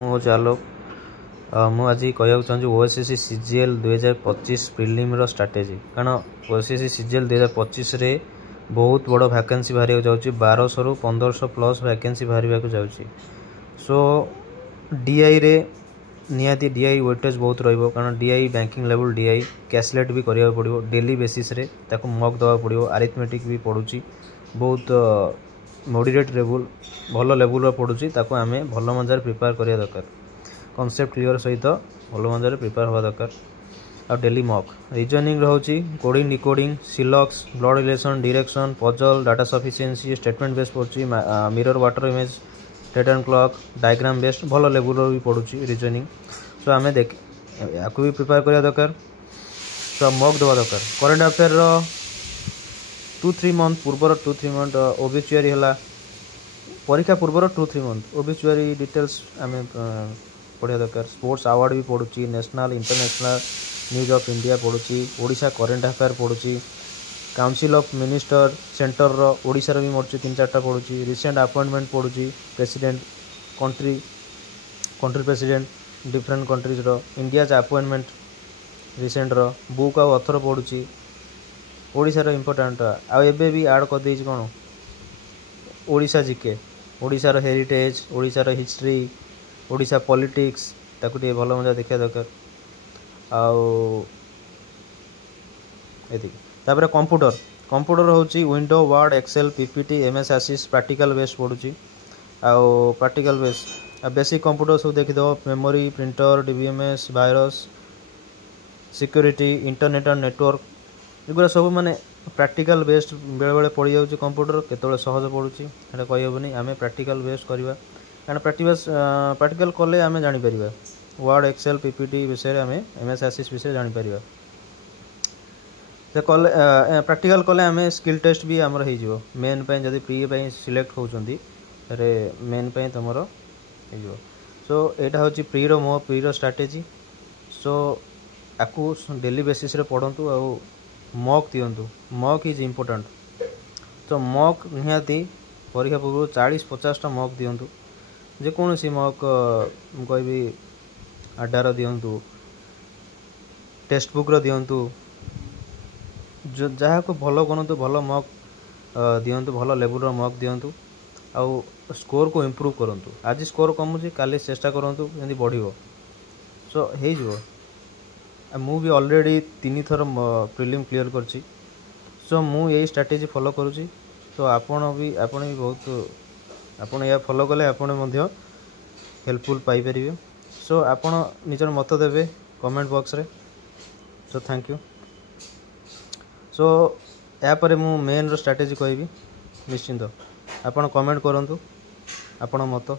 ମୁଁ ଆଲୋକ ମୁଁ आज कहूँ चाहूँ ओएसएससी सीजीएल 2025 प्रिलिम्र स्ट्राटेजी कारण ओएसएससी सीजीएल 2025 रे बहुत बड़ वैकेंसी बाहर जाऊँगी 1200 रु 1500 प्लस वैकेंसी बाहर जाऊँगी सो डीआई रे निहाती डीआई वेटेज बहुत रहिबो कारण डीआई बैंकिंग लेवल डीआई कैशलेट भी करिया पड़िबो डेली बेसिस रे ताको मॉक दवा पड़िबो अरिथमेटिक भी पड़ुची बहुत मॉडरेट लेवल भल लेवल पड़ुची ताको आमे भल मजार प्रिपेयर करिया दरकार कॉन्सेप्ट क्लियर सहित भल मजार प्रिपेयर हवा दरकार आ डेली मॉक रीजनिंग रहउची कोडिंग डिकोडिंग सिलॉक्स blood relation direction puzzle data sufficiency statement based पड़ुची mirror water image state and clock diagram based भल लेवल भी पड़ुची रीजनिंग सो आमे देख याकू भी प्रिपेयर करिया दरकार सो मॉक दवा दरकार करंट अफेयर रो 2-3 मंथ पूर्वर 2-3 मंथ ओबिचुअरी है परीक्षा पूर्वर 2-3 मंथ ओबिचुअरी डिटेल्स आम पढ़ा दरकार स्पोर्ट्स अवार्ड भी पड़ुची national international news of India पड़ुची ओडिशा करंट अफेयर पड़ुची काउंसिल ऑफ मिनिस्टर सेंटर रो ओडिशा रो भी मरची 3-4टा पड़ुची रिसेंट अपॉइंटमेंट पड़ुची president country president different countries रो इंडियाज अपॉइंटमेंट रिसेंट रो बुक आ ऑथर पड़ुची ओडिशार इंपोर्टाट आबे भी आड कर देछि कोन ओडिशा जीके ओडिशार हेरिटेज ओडिशार हिस्ट्री ओडिशा पॉलिटिक्स ताकू टे भल मजा देखा दरकार आपर कंप्यूटर होची window word Excel PPT MS आसीस प्रैक्टिकल बेस्ड पड़ुची आउ प्रैक्टिकल बेस्ड बेसिक कंप्यूटर सब देखिद memory printer DBMS virus security internet and network एगुरा सब माने प्रैक्टिकल बेस्ड बेले बेले पड़ जाऊँगी कंप्यूटर केतले सहज पड़ुची है कहबनी आम प्रैक्टिकल बेस्ड करवा कारण प्रैक्टिकल कले आम जापर वर्ड एक्सेल पीपीटी विषय आम एमएस आसीस विषय जापर प्रैक्टिकल कले आम स्किल टेस्ट भी आमर हो मेन जदि प्री सिलेक्ट होती मेन तुम हो सो यहाँ हूँ प्री मो प्री स्ट्राटेजी सो आपको डेली बेसिस पढ़ंतु आ मॉक दिंतु मॉक इज इम्पोर्टेंट तो मॉक निहाती परीक्षा पूर्व 40-50टा मॉक दिंतु जेकोसी मॉक कहबी आडार दिंतु टेक्स्ट बुक रो दिंतु जहाँ को भल बनतु भल मॉक दिंतु भल लेवल मॉक दिंतु आउ स्कोर को इम्प्रूव करंतु आज स्कोर कमुची काली चेष्टा करंतु जंदी बढ़िबो सो हेइजो मु भी ऑलरेडी 3 थर प्रिलिम क्लियर करछि सो मु यही स्ट्रैटेजी फॉलो करूछि तो आपण भी बहुत आपण या फॉलो कले आपण मध्य हेल्पफुल पाई परिबे सो आपण निजर मत देबे कमेंट बॉक्स रे सो थैंक यू सो या परे मु मेन रो स्ट्रैटेजी कहबी निश्चिंत आपण कमेंट करंतु आपण मत